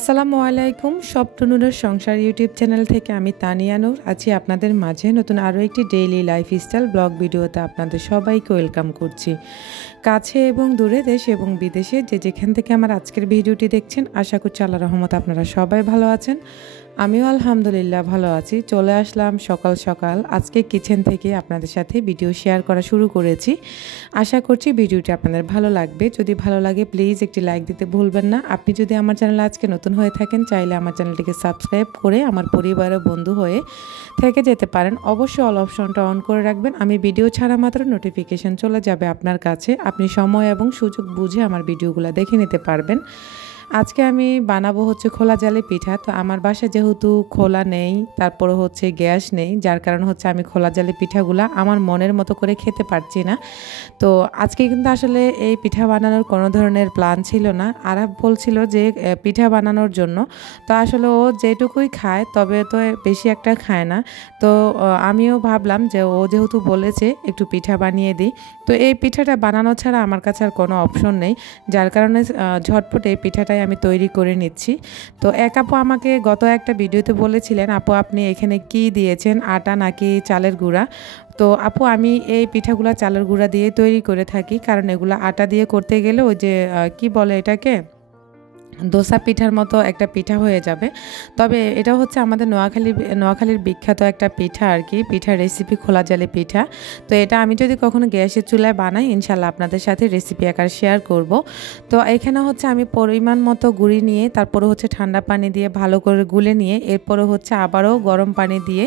আসসালামু আলাইকুম স্বপ্ননূরের সংসার ইউটিউব চ্যানেল থেকে আমি তানিয়া নূর আছি আপনাদের মাঝে নতুন আরও একটি ডেইলি লাইফস্টাইল ব্লগ ভিডিওতে আপনাদের সবাইকে ওয়েলকাম করছি। কাছে এবং দূরে দেশ এবং বিদেশে যে যেখান থেকে আমার আজকের ভিডিওটি দেখছেন আশা করছি আল্লাহর রহমতে আপনারা সবাই ভালো আছেন। আমিও আলহামদুলিল্লাহ ভালো আছি। চলে আসলাম সকাল সকাল আজকে কিচেন থেকে আপনাদের সাথে ভিডিও শেয়ার করা শুরু করেছি। আশা করছি ভিডিওটি আপনাদের ভালো লাগবে। যদি ভালো লাগে প্লিজ একটি লাইক দিতে ভুলবেন না। আপনি যদি আমার চ্যানেলে আজকে নতুন হয়ে থাকেন চাইলে আমার চ্যানেলটিকে সাবস্ক্রাইব করে আমার পরিবারের বন্ধু হয়ে থেকে যেতে পারেন। অবশ্যই অল অপশনটা অন করে রাখবেন। আমি ভিডিও ছাড়া মাত্র নোটিফিকেশন চলে যাবে আপনার কাছে। আপনি সময় এবং সুযোগ বুঝে আমার ভিডিওগুলো দেখে নিতে পারবেন। আজকে আমি বানাবো হচ্ছে খোলা জালি পিঠা। তো আমার বাসায় যেহেতু খোলা নেই, তারপরে হচ্ছে গ্যাস নেই, যার কারণ হচ্ছে আমি খোলা জালি পিঠাগুলা আমার মনের মতো করে খেতে পারছি না। তো আজকে কিন্তু আসলে এই পিঠা বানানোর কোনো ধরনের প্ল্যান ছিল না। আরাফ বলছিল যে পিঠা বানানোর জন্য, তো আসলে ও যেটুকুই খায় তবে তো বেশি একটা খায় না। তো আমিও ভাবলাম যে ও যেহেতু বলেছে একটু পিঠা বানিয়ে দিই, তো এই পিঠাটা বানানো ছাড়া আমার কাছে আর কোনো অপশন নেই, যার কারণে ঝটপট এই পিঠাটাই আমি তৈরি করে নিচ্ছি। তো এক আপু আমাকে গত একটা ভিডিওতে বলেছিলেন, আপু আপনি এখানে কি দিয়েছেন, আটা নাকি চালের গুঁড়া? তো আপু আমি এই পিঠাগুলো চালের গুঁড়া দিয়ে তৈরি করে থাকি, কারণ এগুলো আটা দিয়ে করতে গেলে ওই যে কি বলে এটাকে, দোসা পিঠার মতো একটা পিঠা হয়ে যাবে। তবে এটা হচ্ছে আমাদের নোয়াখালীর বিখ্যাত একটা পিঠা আর কি, পিঠার রেসিপি খোলা জালি পিঠা। তো এটা আমি যদি কখনো গ্যাসের চুলায় বানাই ইনশাল্লাহ আপনাদের সাথে রেসিপি আকার শেয়ার করব। তো এখানে হচ্ছে আমি পরিমাণ মতো গুঁড়ি নিয়ে তারপরে হচ্ছে ঠান্ডা পানি দিয়ে ভালো করে গুলে নিয়ে এরপরে হচ্ছে আবারও গরম পানি দিয়ে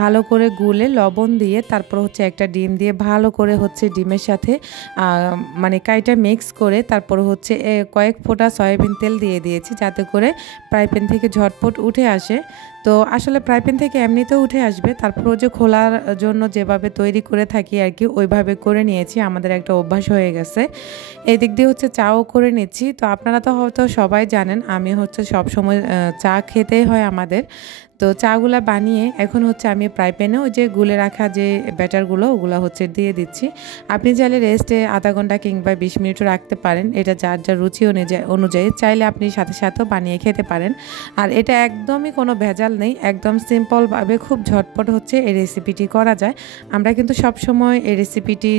ভালো করে গুলে লবণ দিয়ে তারপর হচ্ছে একটা ডিম দিয়ে ভালো করে হচ্ছে ডিমের সাথে মানে কাইটা মিক্স করে তারপর হচ্ছে কয়েক ফোঁটা সয়াবিন তেল দিয়ে দিয়েছি, যাতে করে ফ্রাই প্যান থেকে ঝটপট উঠে আসে। তো আসলে ফ্রাই প্যান থেকে এমনিতেও উঠে আসবে, তারপর যে খোলার জন্য যেভাবে তৈরি করে থাকি আর কি ওইভাবে করে নিয়েছি, আমাদের একটা অভ্যাস হয়ে গেছে। এই দিক দিয়ে হচ্ছে চাও করে নিচ্ছি। তো আপনারা তো হয়তো সবাই জানেন আমি হচ্ছে সবসময় চা খেতেই হয় আমাদের। তো চাগুলা বানিয়ে এখন হচ্ছে আমি ফ্রাই প্যানে ওই যে গুলে রাখা যে ব্যাটারগুলো ওগুলো হচ্ছে দিয়ে দিচ্ছি। আপনি চাইলে রেস্টে আধা ঘন্টা কিংবা 20 মিনিটও রাখতে পারেন, এটা যার যার রুচি অনুযায়ী চাইলে আপনি সাথে সাথেও বানিয়ে খেতে পারেন। আর এটা একদমই কোনো ভেজাল নেই, একদম সিম্পলভাবে খুব ঝটপট হচ্ছে এই রেসিপিটি করা যায়। আমরা কিন্তু সব সময় এই রেসিপিটি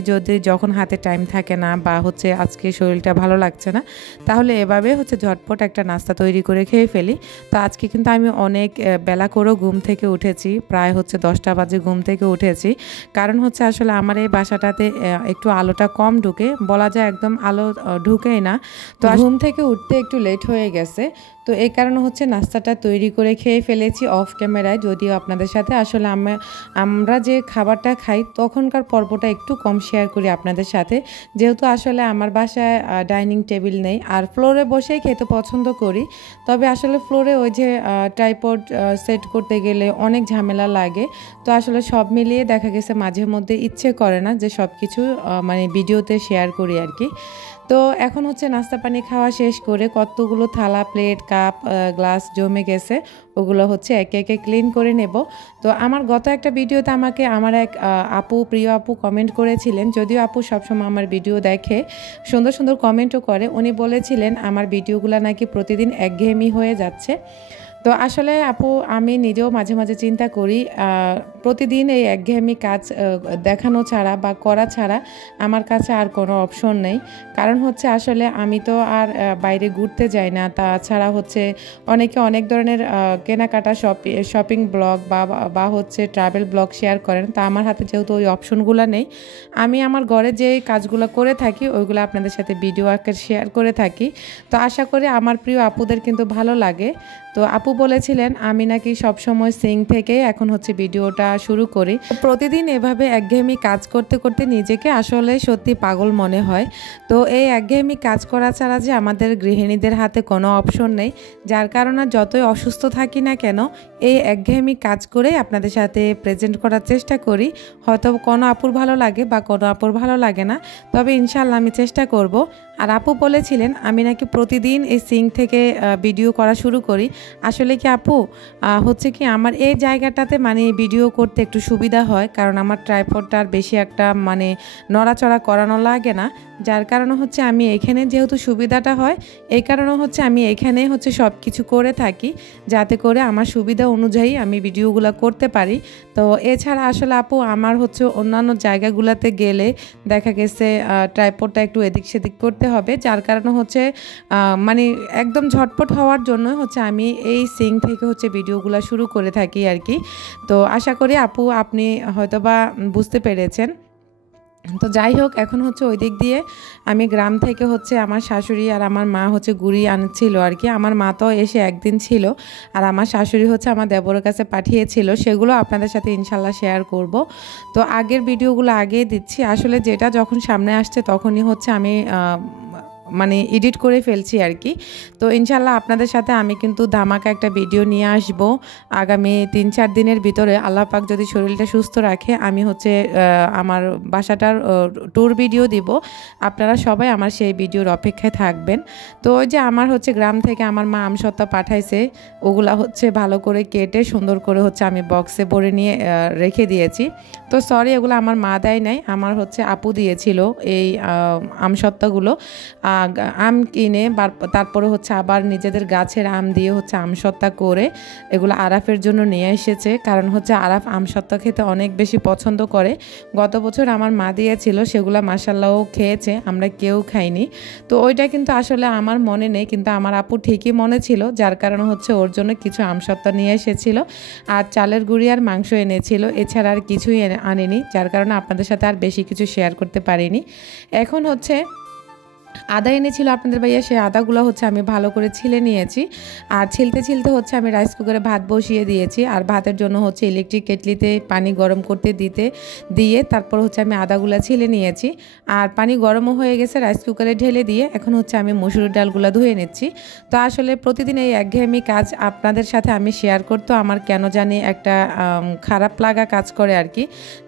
যখন হাতে টাইম থাকে না বা হচ্ছে আজকে শরীরটা ভালো লাগছে না, তাহলে এভাবে হচ্ছে ঝটপট একটা নাস্তা তৈরি করে খেয়ে ফেলি। তো আজকে কিন্তু আমি অনেক বেলা করেও ঘুম থেকে উঠেছি, প্রায় হচ্ছে 10টা বাজে ঘুম থেকে উঠেছি। কারণ হচ্ছে আসলে আমার এই বাসাটাতে একটু আলোটা কম ঢুকে, বলা যায় একদম আলো ঢুকেই না। তো ঘুম থেকে উঠতে একটু লেট হয়ে গেছে। তো এই কারণে হচ্ছে নাস্তাটা তৈরি করে খেয়ে ফেলেছি অফ ক্যামেরায়, যদিও আপনাদের সাথে আসলে আমরা যে খাবারটা খাই তখনকার পর্বটা একটু কম শেয়ার করি আপনাদের সাথে, যেহেতু আসলে আমার বাসায় ডাইনিং টেবিল নেই আর ফ্লোরে বসেই খেতে পছন্দ করি। তবে আসলে ফ্লোরে ওই যে ট্রাইপড সেট করতে গেলে অনেক ঝামেলা লাগে। তো আসলে সব মিলিয়ে দেখা গেছে মাঝে মধ্যে ইচ্ছে করে না যে সব কিছু মানে ভিডিওতে শেয়ার করি আর কি। তো এখন হচ্ছে নাস্তা পানি খাওয়া শেষ করে কতগুলো থালা প্লেট কাপ গ্লাস জমে গেছে, ওগুলো হচ্ছে একে একে ক্লিন করে নেব। তো আমার গত একটা ভিডিওতে আমাকে আমার এক প্রিয় আপু কমেন্ট করেছিলেন, যদিও আপু সবসময় আমার ভিডিও দেখে, সুন্দর সুন্দর কমেন্টও করে। উনি বলেছিলেন আমার ভিডিওগুলো নাকি প্রতিদিন একঘেয়েমি হয়ে যাচ্ছে। তো আসলে আপু আমি নিজেও মাঝে মাঝে চিন্তা করি প্রতিদিন এই একঘেয়েমি কাজ দেখানো ছাড়া বা করা ছাড়া আমার কাছে আর কোনো অপশন নেই। কারণ হচ্ছে আসলে আমি তো আর বাইরে ঘুরতে যাই না, তাছাড়া হচ্ছে অনেকে অনেক ধরনের কেনাকাটা শপিং ব্লগ বা হচ্ছে ট্রাভেল ব্লগ শেয়ার করেন। তা আমার হাতে যেহেতু ওই অপশনগুলো নেই, আমি আমার ঘরে যে কাজগুলো করে থাকি ওইগুলো আপনাদের সাথে ভিডিও আকারে শেয়ার করে থাকি। তো আশা করি আমার প্রিয় আপুদের কিন্তু ভালো লাগে। তো আপু বলেছিলেন আমি নাকি সবসময় সিং থেকে এখন হচ্ছে ভিডিওটা শুরু করি। প্রতিদিন এভাবে একঘেয়েমি কাজ করতে করতে নিজেকে আসলে সত্যি পাগল মনে হয়। তো এই একঘেয়েমি কাজ করা ছাড়া যে আমাদের গৃহিণীদের হাতে কোনো অপশন নেই, যার কারণে যতই অসুস্থ থাকি না কেন এই একঘেয়েমি কাজ করে আপনাদের সাথে প্রেজেন্ট করার চেষ্টা করি। হয়তো কোনো আপুর ভালো লাগে বা কোনো আপুর ভালো লাগে না, তবে ইনশাল্লাহ আমি চেষ্টা করব। আর আপু বলেছিলেন আমি নাকি প্রতিদিন এই সিং থেকে ভিডিও করা শুরু করি। আসলে কি আপু হচ্ছে কি আমার এই জায়গাটাতে মানে ভিডিও করতে একটু সুবিধা হয়, কারণ আমার ট্রাইপডটা আর বেশি একটা মানে নড়াচড়া করানো লাগে না, যার কারণে হচ্ছে আমি এখানে যেহেতু সুবিধাটা হয় এই কারণে হচ্ছে আমি এখানে হচ্ছে সব কিছু করে থাকি, যাতে করে আমার সুবিধা অনুযায়ী আমি ভিডিওগুলো করতে পারি। তো এছাড়া আসলে আপু আমার হচ্ছে অন্যান্য জায়গাগুলোতে গেলে দেখা গেছে ট্রাইপডটা একটু এদিক সেদিক করতে হবে, যার কারণে হচ্ছে মানে একদম ঝটপট হওয়ার জন্য হচ্ছে আমি এই সিং থেকে হচ্ছে ভিডিওগুলো শুরু করে থাকি আর কি। তো আশা করি আপু আপনি হয়তোবা বুঝতে পেরেছেন। তো যাই হোক, এখন হচ্ছে ওই দিক দিয়ে আমি গ্রাম থেকে হচ্ছে আমার শাশুড়ি আর আমার মা হচ্ছে গুড়ি আনছিল আর কি। আমার মা তো এসে একদিন ছিল, আর আমার শাশুড়ি হচ্ছে আমার দেবরের কাছে পাঠিয়েছিল, সেগুলো আপনাদের সাথে ইনশাল্লাহ শেয়ার করব। তো আগের ভিডিওগুলো আগেই দিচ্ছি, আসলে যেটা যখন সামনে আসছে তখনই হচ্ছে আমি মানে এডিট করে ফেলছি আর কি। তো ইনশাল্লাহ আপনাদের সাথে আমি কিন্তু ধামাকা একটা ভিডিও নিয়ে আসব আগামী 3-4 দিনের ভিতরে। আল্লাহ পাক যদি শরীরটা সুস্থ রাখে আমি হচ্ছে আমার বাসাটার ট্যুর ভিডিও দিব, আপনারা সবাই আমার সেই ভিডিওর অপেক্ষায় থাকবেন। তো ওই যে আমার হচ্ছে গ্রাম থেকে আমার মা আমসত্ত্বা পাঠাইছে, ওগুলা হচ্ছে ভালো করে কেটে সুন্দর করে হচ্ছে আমি বক্সে ভরে নিয়ে রেখে দিয়েছি। তো সরি, এগুলো আমার মা দেয় নাই, আমার হচ্ছে আপু দিয়েছিল এই আমসত্ত্বাগুলো। আম কিনে তারপরে হচ্ছে আবার নিজেদের গাছের আম দিয়ে হচ্ছে আমসত্ত্বা করে এগুলো আরাফের জন্য নিয়ে এসেছে, কারণ হচ্ছে আরাফ আমসত্ত্বা খেতে অনেক বেশি পছন্দ করে। গত বছর আমার মা দিয়েছিল, সেগুলো মাশাআল্লাহ খেয়েছে, আমরা কেউ খাইনি। তো ওইটা কিন্তু আসলে আমার মনে নেই, কিন্তু আমার আপু ঠিকই মনে ছিল, যার কারণে হচ্ছে ওর জন্য কিছু আমসত্ত্বা নিয়ে এসেছিল আর চালের গুঁড়ি আর মাংস এনেছিল, এছাড়া আর কিছুই আনেনি, যার কারণে আপনাদের সাথে আর বেশি কিছু শেয়ার করতে পারিনি। এখন হচ্ছে আদা এনেছিল আপনাদের ভাইয়া, সেই আদাগুলো হচ্ছে আমি ভালো করে ছিলে নিয়েছি, আর ছিলতে হচ্ছে আমি রাইস কুকারে ভাত বসিয়ে দিয়েছি, আর ভাতের জন্য হচ্ছে ইলেকট্রিক কেটলিতে পানি গরম করতে দিয়ে তারপর হচ্ছে আমি আদাগুলো ছিলে নিয়েছি, আর পানি গরমও হয়ে গেছে, রাইস কুকারে ঢেলে দিয়ে এখন হচ্ছে আমি মসুরের ডালগুলো ধুয়ে নিচ্ছি। তো আসলে প্রতিদিন এই একঘেয়েমি কাজ আপনাদের সাথে আমি শেয়ার করতে আমার কেন জানি একটা খারাপ লাগা কাজ করে আর কি,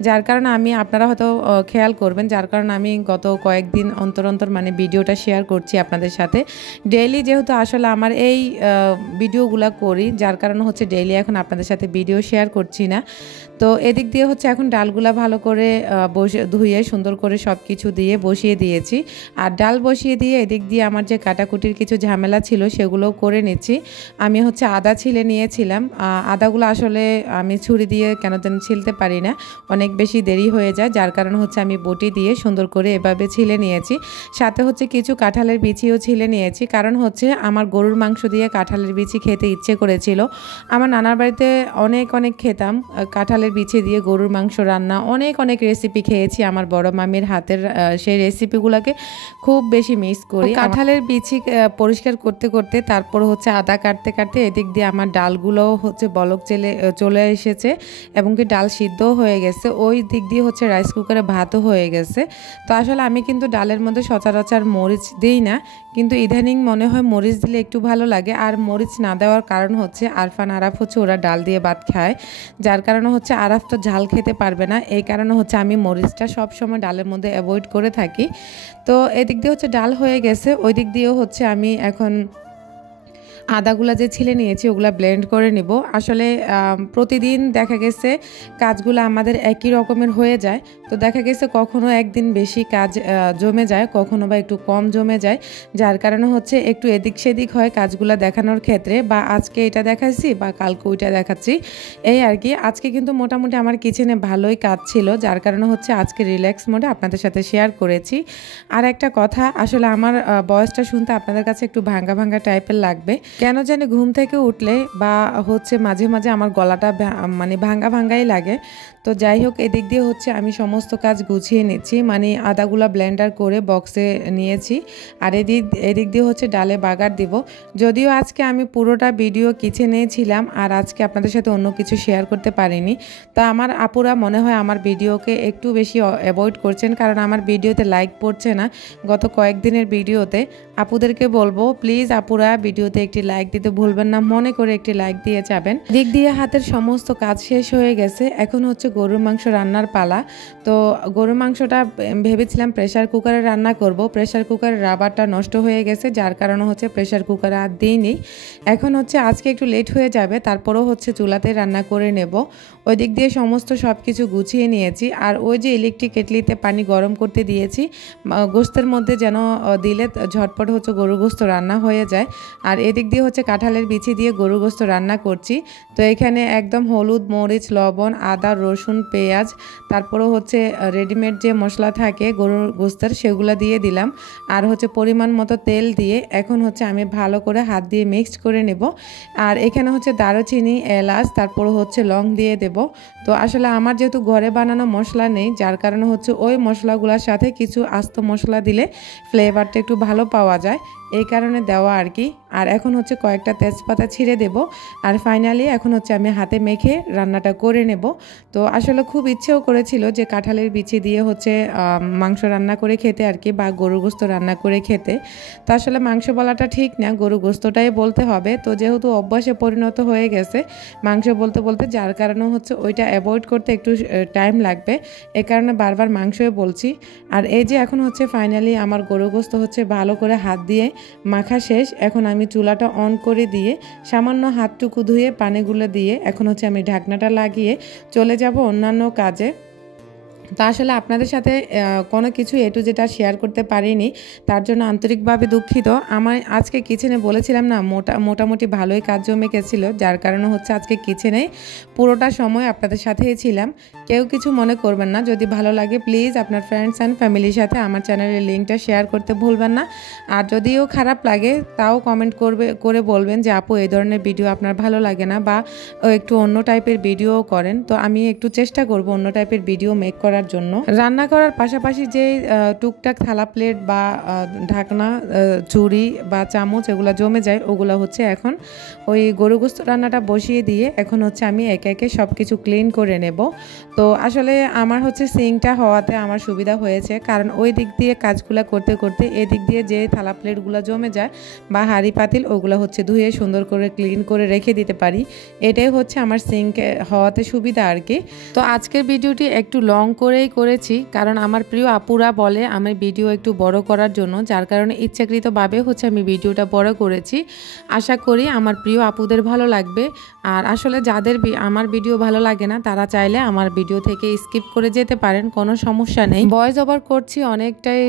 যার কারণে আমি আপনারা হয়তো খেয়াল করবেন, যার কারণে আমি গত কয়েকদিন অন্তর মানে ভিডিওটা শেয়ার করছি আপনাদের সাথে ডেইলি, যেহেতু আসলে আমার এই ভিডিওগুলো করি, যার কারণে হচ্ছে ডেইলি এখন আপনাদের সাথে ভিডিও শেয়ার করছি না। তো এদিক দিয়ে হচ্ছে এখন ডালগুলা ভালো করে ধুয়ে সুন্দর করে সব কিছু দিয়ে বসিয়ে দিয়েছি, আর ডাল বসিয়ে দিয়ে এদিক দিয়ে আমার যে কাটাকুটির কিছু ঝামেলা ছিল সেগুলো করে নিচ্ছি। আমি হচ্ছে আদা ছিলে নিয়েছিলাম, আদাগুলো আসলে আমি ছুরি দিয়ে কেন যেন ছিলতে পারি না, অনেক বেশি দেরি হয়ে যায়, যার কারণে হচ্ছে আমি বটি দিয়ে সুন্দর করে এভাবে ছিলে নিয়েছি। সাথে হচ্ছে কিছু কাঁঠালের বিচিও ছিলে নিয়েছি, কারণ হচ্ছে আমার গরুর মাংস দিয়ে কাঁঠালের বিচি খেতে ইচ্ছে করেছিল। আমার নানার বাড়িতে অনেক খেতাম কাঁঠালের বিচি দিয়ে গরুর মাংস রান্না, অনেক রেসিপি খেয়েছি আমার বড় মামির হাতের, সেই রেসিপিগুলোকে খুব বেশি মিস করি। কাঁঠালের বিচি পরিষ্কার করতে তারপর হচ্ছে আদা কাটতে এদিক দিয়ে আমার ডালগুলো হচ্ছে বলক চলে এসেছে এবং কি ডাল সিদ্ধও হয়ে গেছে, ওই দিক দিয়ে হচ্ছে রাইস কুকারে ভাতও হয়ে গেছে। তো আসলে আমি কিন্তু ডালের মধ্যে সচরাচর মরিচ দিই না, কিন্তু ইদানিং মনে হয় মরিচ দিলে একটু ভালো লাগে, আর মরিচ না দেওয়ার কারণ হচ্ছে আরফান আরাফ হচ্ছে ওরা ডাল দিয়ে ভাত খায়, যার কারণে হচ্ছে আরাফ তো ঝাল খেতে পারবে না, এই কারণে হচ্ছে আমি মরিচটা সব সময় ডালের মধ্যে অ্যাভয়েড করে থাকি। তো এদিক দিয়ে হচ্ছে ডাল হয়ে গেছে, ওই দিক দিয়েও হচ্ছে আমি এখন আদাগুলা যে ছিলে নিয়েছি ওগুলা ব্লেন্ড করে নিব। আসলে প্রতিদিন দেখা গেছে কাজগুলো আমাদের একই রকমের হয়ে যায়, তো দেখা গেছে কখনো একদিন বেশি কাজ জমে যায়, কখনো বা একটু কম জমে যায়, যার কারণে হচ্ছে একটু এদিক সেদিক হয় কাজগুলো দেখানোর ক্ষেত্রে, বা আজকে এটা দেখাচ্ছি বা কালকে ওইটা দেখাচ্ছি, এই আর কি। আজকে কিন্তু মোটামুটি আমার কিচেনে ভালোই কাজ ছিল, যার কারণে হচ্ছে আজকে রিল্যাক্স মোডে আপনাদের সাথে শেয়ার করেছি। আর একটা কথা, আসলে আমার ভয়েসটা শুনতে আপনাদের কাছে একটু ভাঙ্গা টাইপের লাগবে, কেন জানি ঘুম থেকে উঠলে বা হচ্ছে মাঝে আমার গলাটা মানে ভাঙ্গাই লাগে। তো যাই হোক, এদিক দিয়ে হচ্ছে আমি সমস্ত কাজ গুছিয়ে নিচ্ছি, মানে আদাগুলা ব্লেন্ডার করে বক্সে নিয়েছি, আর এদিক দিয়ে হচ্ছে ডালে বাগার দিব। যদিও আজকে আমি পুরোটা ভিডিও কিচেনে ছিলাম, আর আজকে আপনাদের সাথে অন্য কিছু শেয়ার করতে পারিনি। তো আমার আপুরা মনে হয় আমার ভিডিওকে একটু বেশি অ্যাভয়েড করছেন, কারণ আমার ভিডিওতে লাইক পড়ছে না গত কয়েকদিনের ভিডিওতে। আপুদেরকে বলবো প্লিজ আপুরা ভিডিওতে একটি লাইক দিতে ভুলবেন না, মনে করে একটি লাইক দিয়ে যাবেন। দিক দিয়ে হাতের সমস্ত কাজ শেষ হয়ে গেছে, এখন হচ্ছে গরুর মাংস রান্নার পালা। তো গরুর মাংসটা ভেবেছিলাম প্রেসার কুকারে রান্না করব, প্রেসার কুকারের রাবারটা নষ্ট হয়ে গেছে, যার কারণে হচ্ছে প্রেসার কুকারে আর দিইনি। এখন হচ্ছে আজকে একটু লেট হয়ে যাবে, তারপরেও হচ্ছে চুলাতে রান্না করে নেব। ওই দিক দিয়ে সমস্ত সব কিছু গুছিয়ে নিয়েছি। আর ওই যে ইলেকট্রিক কেটলিতে পানি গরম করতে দিয়েছি গোস্তের মধ্যে, যেন দিলে ঝটপট হচ্ছে গরু গোস্ত রান্না হয়ে যায়। আর এদিক দিয়ে হচ্ছে কাঁঠালের বিচি দিয়ে গরু গোস্ত রান্না করছি। তো এখানে একদম হলুদ, মরিচ, লবণ, আদা, রসুন, পেঁয়াজ, তারপরে হচ্ছে রেডিমেড যে মশলা থাকে গরুর গোস্তের সেগুলো দিয়ে দিলাম। আর হচ্ছে পরিমাণ মতো তেল দিয়ে এখন হচ্ছে আমি ভালো করে হাত দিয়ে মিক্সড করে নেব। আর এখানে হচ্ছে দারুচিনি, এলাচ, তারপর হচ্ছে লং দিয়ে দেব। তো আসলে আমার যেহেতু ঘরে বানানো মশলা নেই, যার কারণে হচ্ছে ওই মশলাগুলোর সাথে কিছু আস্ত মশলা দিলে ফ্লেভারটা একটু ভালো পাওয়া যায়, এই কারণে দেওয়া আর কি। আর এখন হচ্ছে কয়েকটা তেজপাতা ছিঁড়ে দেব। আর ফাইনালি এখন হচ্ছে আমি হাতে মেখে রান্নাটা করে নেব। তো আসলে খুব ইচ্ছেও করেছিল যে কাঁঠালের বিচি দিয়ে হচ্ছে মাংস রান্না করে খেতে আর কি, বা গরু গোস্ত রান্না করে খেতে। তো আসলে মাংস বলাটা ঠিক না, গরু গোস্তটাই বলতে হবে। তো যেহেতু অভ্যাসে পরিণত হয়ে গেছে মাংস বলতে বলতে, যার কারণে হচ্ছে ওইটা অ্যাভয়েড করতে একটু টাইম লাগবে, এ কারণে বারবার মাংসই বলছি। আর এই যে এখন হচ্ছে ফাইনালি আমার গরু গোস্ত হচ্ছে ভালো করে হাত দিয়ে মাখা শেষ। এখন আমি চুলাটা অন করে দিয়ে সামান্য হাতটুকু ধুয়ে পানিগুলো দিয়ে এখন হচ্ছে আমি ঢাকনাটা লাগিয়ে চলে যাব অন্যান্য কাজে। তো আসলে আপনাদের সাথে কোনো কিছু এটু যেটা শেয়ার করতে পারিনি, তার জন্য আন্তরিকভাবে দুঃখিত। আমার আজকে কিচেনে বলেছিলাম না মোটামুটি ভালোই কাজ জমে গেছিলো, যার কারণে হচ্ছে আজকে কিচেনে পুরোটা সময় আপনাদের সাথেই ছিলাম। কেউ কিছু মনে করবেন না, যদি ভালো লাগে প্লিজ আপনার ফ্রেন্ডস অ্যান্ড ফ্যামিলির সাথে আমার চ্যানেলের লিঙ্কটা শেয়ার করতে ভুলবেন না। আর যদিও খারাপ লাগে তাও কমেন্ট করে বলবেন যে আপু এই ধরনের ভিডিও আপনার ভালো লাগে না, বা একটু অন্য টাইপের ভিডিও করেন। তো আমি একটু চেষ্টা করব অন্য টাইপের ভিডিও মেক করার জন্য। রান্না করার পাশাপাশি যে টুকটাক থালা, প্লেট বা ঢাকনা, ঝুড়ি বা চামচ এগুলো জমে যায়, ওগুলো হচ্ছে এখন ওই গরু গোস্ত রান্নাটা বসিয়ে দিয়ে এখন হচ্ছে আমি একে একে সব কিছু ক্লিন করে নেব। তো আসলে আমার হচ্ছে সিঙ্কটা হওয়াতে আমার সুবিধা হয়েছে, কারণ ওই দিক দিয়ে কাজগুলো করতে করতে এদিক দিয়ে যে থালা প্লেটগুলো জমে যায় বা হাঁড়ি পাতিল, ওগুলো হচ্ছে ধুয়ে সুন্দর করে ক্লিন করে রেখে দিতে পারি। এটাই হচ্ছে আমার সিঙ্ক হওয়াতে সুবিধা আর কি। তো আজকের ভিডিওটি একটু লং করেই করেছি, কারণ আমার প্রিয় আপুরা বলে আমার ভিডিও একটু বড় করার জন্য, যার কারণে ইচ্ছাকৃতভাবে হচ্ছে আমি ভিডিওটা বড় করেছি। আশা করি আমার প্রিয় আপুদের ভালো লাগবে। আর আসলে যাদের আমার ভিডিও ভালো লাগে না তারা চাইলে আমার ভিডিও থেকে স্কিপ করে যেতে পারেন, কোনো সমস্যা নেই। ভয়েস ওভার করছি, অনেকটাই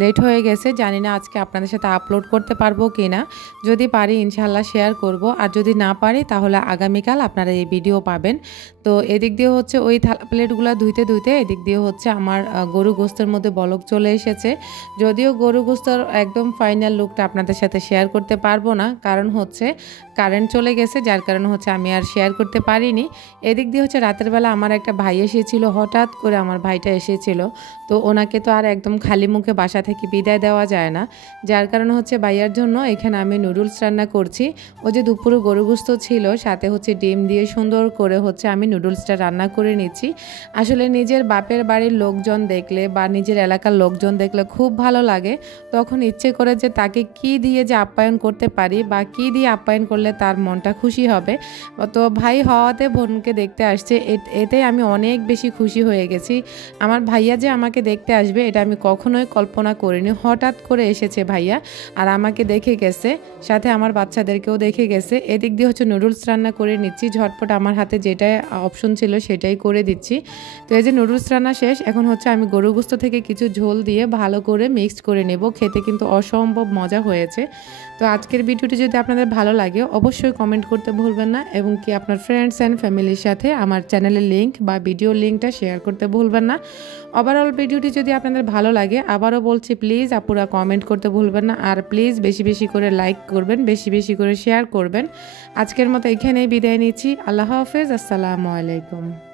লেট হয়ে গেছে, জানি না আজকে আপনাদের সাথে আপলোড করতে পারবো কি না। যদি পারি ইনশাল্লাহ শেয়ার করব, আর যদি না পারি তাহলে আগামীকাল আপনারা এই ভিডিও পাবেন। তো এদিক দিয়ে হচ্ছে ওই থালা প্লেটগুলো ধুইতে ধুইতে এদিক দিয়ে হচ্ছে আমার গরু গোস্তের মধ্যে বলক চলে এসেছে। যদিও গরু গোস্তের একদম ফাইনাল লুকটা আপনাদের সাথে শেয়ার করতে পারবো না, কারণ হচ্ছে কারেন্ট চলে গেছে, যার কারণে হচ্ছে আমি আর শেয়ার করতে পারিনি। এদিক দিয়ে হচ্ছে রাতের বেলা আমার একটা ভাই এসেছিল, হঠাৎ করে আমার ভাইটা এসেছিল। তো ওনাকে তো আর একদম খালি মুখে বাসা থেকে বিদায় দেওয়া যায় না, যার কারণে হচ্ছে ভাইয়ার জন্য এখানে আমি নুডলস রান্না করছি। ও যে দুপুরে গরু গোস্ত ছিল, সাথে হচ্ছে ডিম দিয়ে সুন্দর করে হচ্ছে আমি নুডলসটা রান্না করে নিচ্ছি। আসলে নিজের বাপের বাড়ির লোকজন দেখলে বা নিজের এলাকার লোকজন দেখলে খুব ভালো লাগে, তখন ইচ্ছে করে যে তাকে কি দিয়ে যে আপ্যায়ন করতে পারি বা কি দিয়ে আপ্যায়ন করলে তার মনটা খুশি হবে। তো ভাই হওয়াতে বোনকে দেখতে আসছে, এতে আমি অনেক বেশি খুশি হয়ে গেছি। আমার ভাইয়া যে আমাকে দেখতে আসবে এটা আমি কখনোই কল্পনা করিনি, হঠাৎ করে এসেছে ভাইয়া আর আমাকে দেখে গেছে, সাথে আমার বাচ্চাদেরকেও দেখে গেছে। এদিক দিয়ে হচ্ছে নুডলস রান্না করে নিচ্ছি, ঝটপট আমার হাতে যেটা অপশন ছিল সেটাই করে দিচ্ছি। তো এই যে নুডলস রান্না শেষ, এখন হচ্ছে আমি গরু গোস্ত থেকে কিছু ঝোল দিয়ে ভালো করে মিক্সড করে নেব। খেতে কিন্তু অসম্ভব মজা হয়েছে। তো আজকের ভিডিওটি যদি আপনাদের ভালো লাগে অবশ্যই কমেন্ট করতে ভুলবেন না, এবং কি আপনার ফ্রেন্ডস অ্যান্ড ফ্যামিলির সাথে আমার চ্যানেলের লিঙ্ক বা ভিডিও লিঙ্কটা শেয়ার করতে ভুলবেন না। ওভারঅল ভিডিওটি যদি আপনাদের ভালো লাগে, আবারও বলছি প্লিজ আপুরা কমেন্ট করতে ভুলবেন না, আর প্লিজ বেশি বেশি করে লাইক করবেন, বেশি বেশি করে শেয়ার করবেন। আজকের মতো এখানেই বিদায় নিচ্ছি। আল্লাহ হাফেজ, আসসালামু আলাইকুম।